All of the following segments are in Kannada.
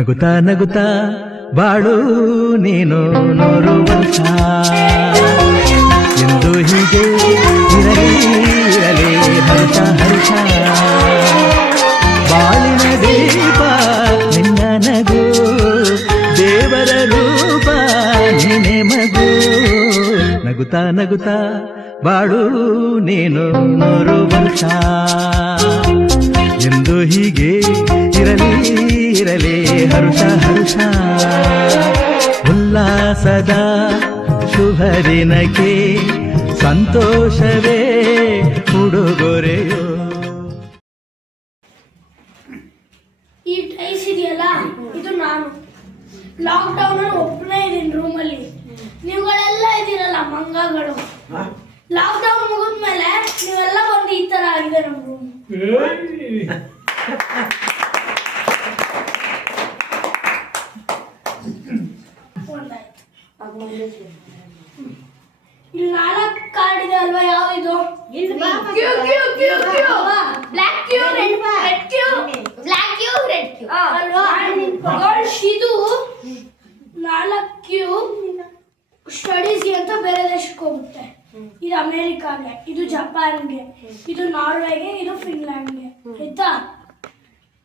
ನಗುತ್ತಾ ನಗುತ್ತಾ ಬಾಳು ನೀನು 100 ವರ್ಷ ಎಂದು ಹೀಗೆ ಇರಲಿ ಇರಲಿ ಹರ್ಷ ಹರ್ಷ ಬಾಳಿನ ದೀಪ ನಿನ್ನ ನಗು ದೇವರ ರೂಪ ನೀನೆ ಮಗು ನಗುತ್ತಾ ನಗುತ್ತಾ ಬಾಳು ನೀನು 100 ವರ್ಷ ಎಂದು ಹೀಗೆ ಇರಲಿ ಇರಲಿ ಹರ್ಷ ಹರ್ಷ ಉಲ್ಲಾಸದ ಶುಭ ದಿನಕ್ಕೆ ಸಂತೋಷವೇ ಉಡುಗೊರೆಯೋ. ಈ ಟೈಸ್ ಇದೆಯಲ್ಲ, ಇದು ನಾನು ಲಾಕ್ಡೌನ್ ಅಲ್ಲಿ ಒಬ್ಬನೇ ಇದ್ದೀನಿ ರೂಮಲ್ಲಿ. ನೀವುಗಳೆಲ್ಲ ಇದ್ದೀರಲ್ಲ ಮಂಗಗಳು. ಲಾಕ್ಡೌನ್ ಮುಗಿದ್ಮೇಲೆ ನೀವೆಲ್ಲ ಬಂದು ಈ ತರ ಆಗಿದೆ ನಮ್ಮ ರೂಮ್. ಇಲ್ಲಿ 4 ಕಾರ್ಡ್ ಇದೆ ಅಲ್ವಾ, ಯಾವ್ದು? Black Q, red Q, black Q, red Q ಅಲ್ವಾ? ಇದು 4 ಕ್ಯೂ ಸ್ಟಡೀಸ್ಗೆ ಅಂತ ಬೇರೆ ದೇಶಕ್ಕೆ ಹೋಗುತ್ತೆ. ಇದು ಅಮೇರಿಕಾಗೆ, ಇದು ಜಪಾನ್ಗೆ, ಇದು ನಾರ್ವೆಗೆ, ಇದು ಫಿನ್ಲ್ಯಾಂಡ್ಗೆ, ಆಯ್ತಾ?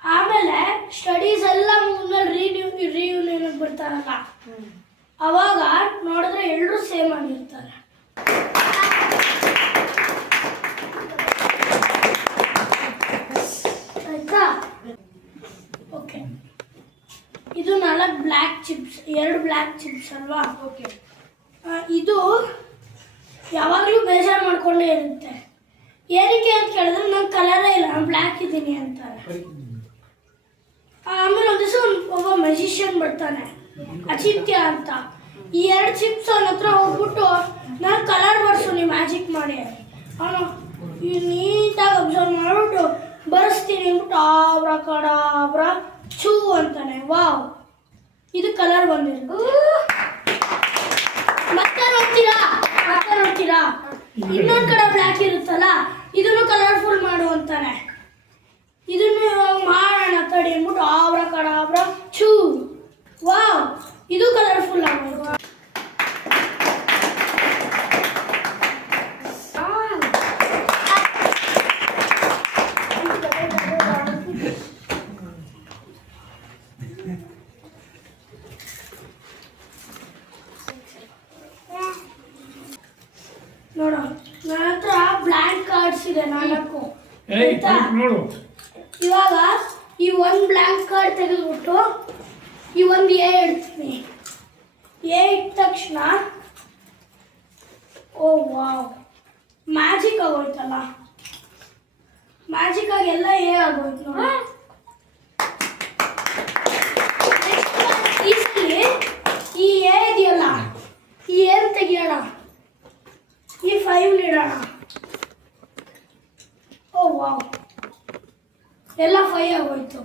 ಆಮೇಲೆ ಸ್ಟಡೀಸ್ ಎಲ್ಲ ಮುಗಿದ್ಮೇಲೆ ರಿಯೂನಿಯನ್ ಬರ್ತಾರಲ್ಲ, ಅವಾಗ ನೋಡಿದ್ರೆ ಎಲ್ಲರೂ ಸೇಮ್ ಆಗಿರ್ತಾರೆ. ಆಯ್ತಾ? ಓಕೆ, ಇದು 4 ಬ್ಲ್ಯಾಕ್ ಚಿಪ್ಸ್, 2 ಬ್ಲ್ಯಾಕ್ ಚಿಪ್ಸ್ ಅಲ್ವಾ? ಓಕೆ, ಇದು ಯಾವಾಗಲೂ ಬೇಜಾರು ಮಾಡ್ಕೊಂಡೇ ಇರುತ್ತೆ. ಏನಕ್ಕೆ ಅಂತ ಕೇಳಿದ್ರೆ ನನ್ನ ಕಲರೇ ಇಲ್ಲ, ನಾನು ಬ್ಲ್ಯಾಕ್ ಇದ್ದೀನಿ ಅಂತಾರೆ. ಆಮೇಲೆ ಒಂದು ದಿವಸ ಒಬ್ಬ ಮ್ಯಾಜಿಷಿಯನ್ ಬರ್ತಾನೆ, ಅಚಿತ್ಯ ಅಂತ. ಈ 2 ಚಿಪ್ಸ್ ಅವನ ಹತ್ರ ಹೋಗ್ಬಿಟ್ಟು, ನಾನು ಕಲರ್ ಬರ್ಸು ನೀವು ಮ್ಯಾಜಿಕ್ ಮಾಡಿ. ಅವನು ನೀಟಾಗಿ ಅಬ್ಸರ್ವ್ ಮಾಡಿಬಿಟ್ಟು ಬರ್ಸ್ತೀನಿ ಅಂದ್ಬಿಟ್ಟು ಆಬ್ರ ಕಡಾಬ್ರ ಚೂ ಅಂತಾನೆ. ವಾವ್, ಇದು ಕಲರ್ ಬಂದಿರೋದು. ಮತ್ತೆ ನೋಡ್ತೀರಾ ಇನ್ನೊಂದು ಕಡೆ ಬ್ಲ್ಯಾಕ್ ಇರುತ್ತಲ್ಲ, ಇದನ್ನು ಕಲರ್ಫುಲ್ ಮಾಡು ಅಂತಾನೆ. ಇದನ್ನು ಇವಾಗ ಮಾಡೋಣ ತಡಿ ಅಂದ್ಬಿಟ್ಟು ಆಬ್ರ ಕಡಾಬ್ರ ಚೂ. ವಾವ್, ಇದು ಕಲರ್ಫುಲ್ ಆಗೋದು. ನೋಡು, ನನ್ನ ಹತ್ರ ಬ್ಲ್ಯಾಂಕ್ ಕಾರ್ಡ್ಸ್ ಇದೆ 4. ಇವಾಗ ಈ 1 ಬ್ಲ್ಯಾಂಕ್ ಕಾರ್ಡ್ ತೆಗೆದುಬಿಟ್ಟು ಈ ಒಂದು ಎ ಇಡ್ತೀನಿ. ಎ ಇಟ್ಟ ತಕ್ಷಣ ಓ ವಾವ್, ಮ್ಯಾಜಿಕ್ ಆಗೋಯ್ತಲ್ಲ. ಮ್ಯಾಜಿಕ್ ಆಗಿ ಎಲ್ಲ ಎ ಆಗೋಯ್ತು ನೋಡಿ. ಈ ಎ ಇದೆಯಲ್ಲ, ಈ ಏನ್ ತೆಗಿಯೋಣ, ಈ 5 ಇಡೋಣ. ಓ ವಾವ್, ಎಲ್ಲ 5 ಆಗೋಯ್ತು.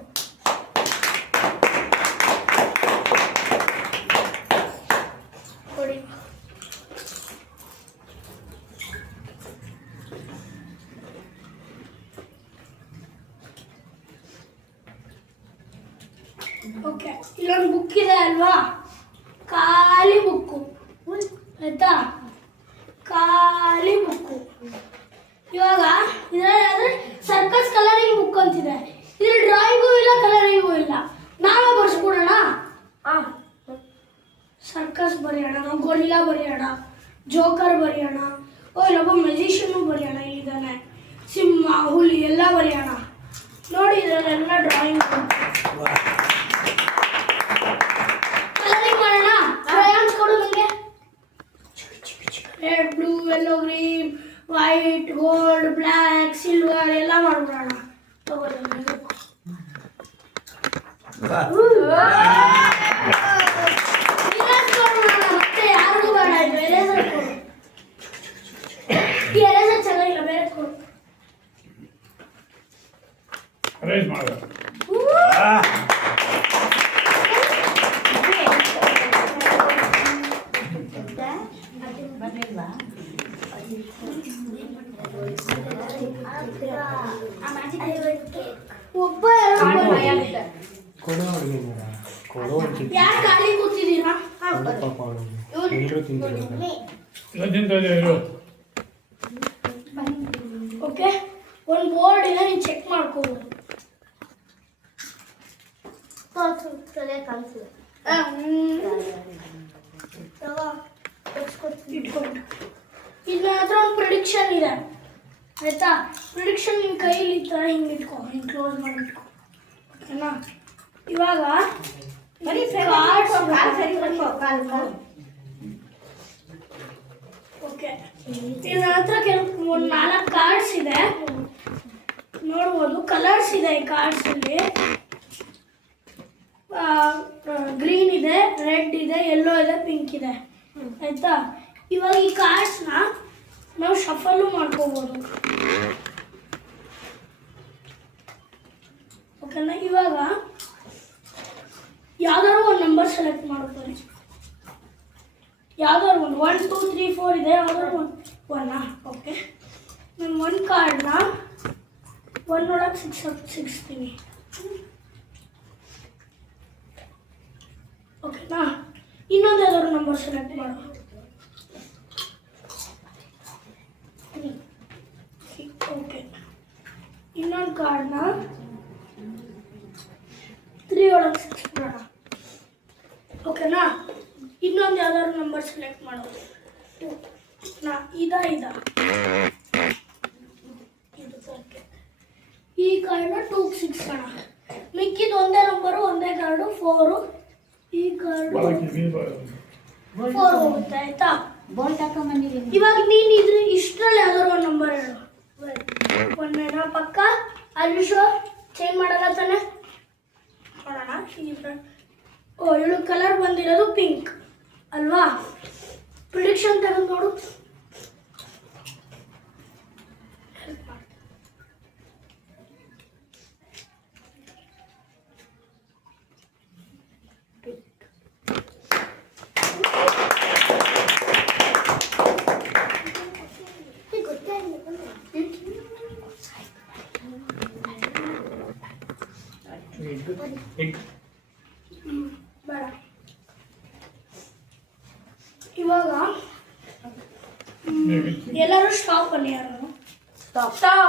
ಓಕೆ, ಇಲ್ಲೊಂದು ಬುಕ್ ಇದೆ ಅಲ್ವಾ, ಖಾಲಿ ಬುಕ್ಕು, ಆಯ್ತಾ? ಖಾಲಿ ಬುಕ್ಕು. ಇವಾಗ ಇದರಲ್ಲಿ ಸರ್ಕಸ್ ಕಲರಿಂಗ್ ಬುಕ್ ಅಂತಿದೆ. ಇದ್ರಲ್ಲಿ ಡ್ರಾಯಿಂಗು ಇಲ್ಲ, ಕಲರಿಂಗು ಇಲ್ಲ. ನಾವೇ ಬರ್ಸ್ಬಿಡೋಣ. ಸರ್ಕಸ್ ಬರೆಯೋಣ, ನಾವು ಗೊರಿಲ್ಲಾ ಬರೆಯೋಣ, ಜೋಕರ್ ಬರೆಯೋಣ, ಇಲ್ಲೊಬ್ಬ ಮ್ಯಾಜಿಷಿಯನ್ ಬರೆಯೋಣ, ಇದ್ದಾನೆ ಸಿಂಹ, ಹುಲಿ ಎಲ್ಲ ಬರೆಯೋಣ. ನೋಡಿ, ಇದರಲ್ಲೆಲ್ಲ ಡ್ರಾಯಿಂಗ್. ಕಲರಿಂಗ್ ಮಾಡೋಣ. ಕ್ರಯಾನ್ಸ್ ಕೊಡು ನನಗೆ. Red, blue, yellow, green, white, gold, black, silver ಎಲ್ಲ ಮಾಡ್ಬಿಡೋಣ. ಮತ್ತೆ ಯಾರಿಗೂ ಬೇಡ, ಎರೇಸರ್ ಕೊಡು. ಈ ಎರೇಸರ್ ಚೆನ್ನಾಗಿಲ್ಲ, ಬೇರೆ ಕೊಡು. ಒಬ್ಬ ಕೊಡು ಅಂತ ಯಾರು ಖಾಲಿ ಕೂತಿದ್ದೀರಾ ಪಾಪ ಎಲ್ಲರೂ ತಿಂತಿದ್ದಾರೆ ಓಕೆ ಒಂದು ಬೋರ್ಡ್ ಇದೆ ನೀನು ಚೆಕ್ ಮಾಡ್ಕೋಬೋದು ಇಟ್ಕೊಂಡು ಇದು ನನ್ನ ಹತ್ರ ಒಂದು ಪ್ರಿಡಿಕ್ಷನ್ ಇದೆ ಆಯ್ತಾ ಪ್ರಿಡಿಕ್ಷನ್ ನಿನ್ನ ಕೈಯಲ್ಲಿ ಈ ಥರ ಹಿಂಗೆ ಇಟ್ಕೊ ಹಿಂಗೆ ಕ್ಲೋಸ್ ಮಾಡಿ ಇಟ್ಕೊ ಓಕೆನಾ ಇವಾಗ ಓಕೆ ಇಲ್ಲಿ ನನ್ನ ಹತ್ರ ಒಂದು 4 ಕಾರ್ಡ್ಸ್ ಇದೆ ನೋಡ್ಬೋದು ಕಲರ್ಸ್ ಇದೆ ಈ ಕಾರ್ಡ್ಸಲ್ಲಿ ಗ್ರೀನ್ ಇದೆ ರೆಡ್ ಇದೆ ಯೆಲ್ಲೋ ಇದೆ ಪಿಂಕ್ ಇದೆ ಆಯಿತಾ ಇವಾಗ ಈ ಕಾರ್ಡ್ಸ್ನ ನಾವು ಶಫಲ್ಲು ಮಾಡ್ಕೋಬೋದು ಓಕೆನಾ ಇವಾಗ ಯಾವ್ದಾದ್ರು ಒಂದು ನಂಬರ್ ಸೆಲೆಕ್ಟ್ ಮಾಡ್ಕೊಳ್ಳಿ ಯಾವ್ದಾದ್ರು ಒಂದು 1 2 3 4 ಇದೆ ಯಾವ್ದಾದ್ರು ಒನ್ನಾ ಓಕೆ ನಾನು ಒಂದು ಕಾರ್ಡ್ನ 1 ಒಳಗೆ ಸಿಕ್ಸ್ತೀನಿ ಓಕೆನಾ ಇನ್ನೊಂದು ಯಾವ್ದಾದ್ರು ನಂಬರ್ ಸೆಲೆಕ್ಟ್ ಮಾಡು ಓಕೆ ಇನ್ನೊಂದು ಕಾರ್ಡ್ನ 3 ಒಳಗೆ ಸಿಕ್ಸ್ಬಿಡೋಣ ಓಕೆನಾ ಇನ್ನೊಂದು ಯಾವ್ದಾದ್ರು ನಂಬರ್ ಸೆಲೆಕ್ಟ್ ಮಾಡೋದು ಇದು ಓಕೆ ಈ ಕಾರ್ಡ್ನ 2ಗೆ ಸಿಕ್ಸೋಣ ಮಿಕ್ಕಿದ ಒಂದೇ ನಂಬರು ಒಂದೇ ಕಾರ್ಡು 4 ಈ ಕಾರ್ಡು 4 ಹೋಗುತ್ತೆ ಆಯ್ತಾ ಇವಾಗ ನೀನು ಇಷ್ಟರಲ್ಲಿ ಯಾವ್ದಾದ್ರು ಒಂದು ನಂಬರ್ ಹೇಳು ಒಂದೇನಾ ಪಕ್ಕ ಅಲ್ಲಿ ಚೇಂಜ್ ಮಾಡಲ್ಲ ತಾನೆ ನೋಡೋಣ ಓ ಇವಳು ಕಲರ್ ಬಂದಿರೋದು ಪಿಂಕ್ ಅಲ್ವಾ ಪ್ರಿಡಿಕ್ಷನ್ ತೆಗೆದು ನೋಡು ಬೇಡ ಇವಾಗ ಎಲ್ಲರೂ ಸ್ಟಾಪ್ ಅನ್ನಿ ಯಾರು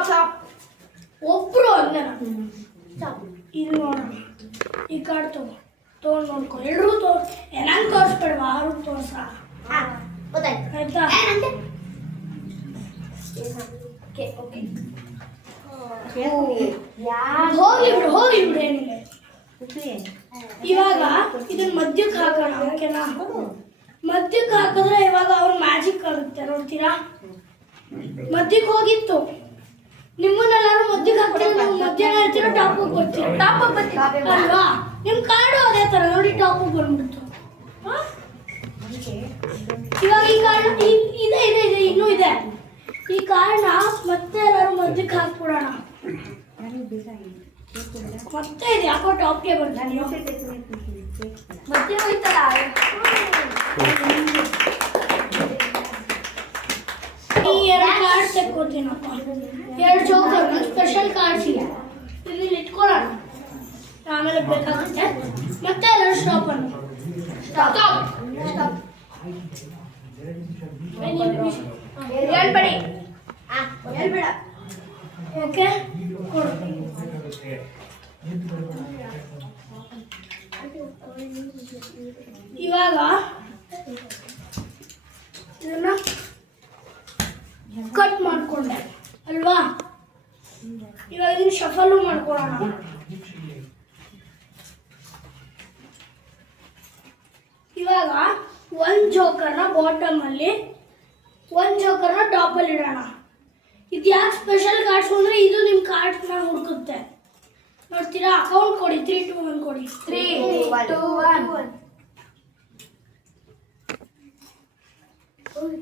ಸ್ಟಾಪ್ ಒಬ್ರು ಅಂದೆ ಇದು ನೋಡೋಣ ಈ ಕಾರ್ಡ್ ತೊಗೊಂಡು ನೋಡ್ಕೊ ಎಲ್ಲರೂ ನಂಗೆ ತೋರಿಸ್ಬೇಡವಾ ಅವ್ರಿಗೆ ತೋರ್ಸ ಆಯ್ತಾ ಹೋಗ್ಲಿ ಬಿಡು ಏನಿಲ್ಲ ಇವಾಗ ಇದನ್ನ ಮಧ್ಯಕ್ಕೆ ಹಾಕೋಣ ಓಕೆನಾ ಮಧ್ಯಕ್ಕೆ ಹಾಕಿದ್ರೆ ಇವಾಗ ಅವ್ರು ಮ್ಯಾಜಿಕ್ ಆಗುತ್ತೆ ನೋಡ್ತೀರಾ ಮಧ್ಯಕ್ಕೆ ಹೋಗಿತ್ತು ನಿಮ್ಮನ್ನೆಲ್ಲರೂ ಮಧ್ಯಕ್ಕೆ ಹಾಕ್ತೀರ ನೀವು ಮಧ್ಯಾಹ್ನ ಹೇಳ್ತೀರ ಟಾಪ್ ಬರ್ತೀರ ಟಾಪ್ ಅಲ್ವಾ ನಿಮ್ಮ ಕಾರ್ಡು ಅದೇ ಥರ ನೋಡಿ ಟಾಪ್ ಬಂದ್ಬಿಡ್ತು ಇವಾಗ ಈ ಕಾರ್ಡ್ ಇದೆ ಇನ್ನೂ ಇದೆ ಈ ಕಾರ್ಡ್ನ ಮತ್ತೆ ಎಲ್ಲರೂ ಮಧ್ಯಕ್ಕೆ ಹಾಕ್ಬಿಡೋಣ ಮತ್ತೆ ಇದು ಯಾಕೋ ಟಾಪ್ಗೆ ಬರ್ತಾನೆ ಮತ್ತೆ ಹೋಯ್ತಲ್ಲ ಈ 2 ಕಾರ್ಡ್ ತೆಕ್ಕೋತೀನಪ್ಪ 2 ಜೋಕರ್ ಸ್ಪೆಷಲ್ ಕಾರ್ಡ್ಸ್ ಇದೆ ಇಲ್ಲಿ ಇಟ್ಕೊಳ್ಳೋಣ ಆಮೇಲೆ ಬೇಕಾಗುತ್ತೆ ಮತ್ತೆ ಎಲ್ಲರೂ ಸ್ಟಾಪ್ ಅನ್ನು ಸ್ಟಾಪ್ ಹೇಳ್ಬೇಡಿ ಹೇಳ್ಬೇಡ ಓಕೆ ಇವಾಗ ಇದನ್ನ ಕಟ್ ಮಾಡ್ಕೊಂಡೆ ಅಲ್ವಾ ಇವಾಗ ಇದನ್ನ ಶಫಲ್ ಮಾಡ್ಕೊಳ್ಳೋಣ ಇವಾಗ ಒಂದು ಜೋಕರ್ನ ಬಾಟಮ್ ಅಲ್ಲಿ ಒಂದು ಜೋಕರ್ನ ಟಾಪ್ ಅಲ್ಲಿ ಇಡೋಣ ಇದು ಯಾಕೆ ಸ್ಪೆಷಲ್ ಕಾರ್ಡ್ಸ್ ಅಂದ್ರೆ ಇದು ನಿಮ್ಮ ಕಾರ್ಡ್ಸ್ನ ಹುಡುಕುತ್ತೆ ನೋಡ್ತೀರಾ ಅಕೌಂಟ್ ಕೊಡಿ 3 2 1 ಕೊಡಿ 3 2 1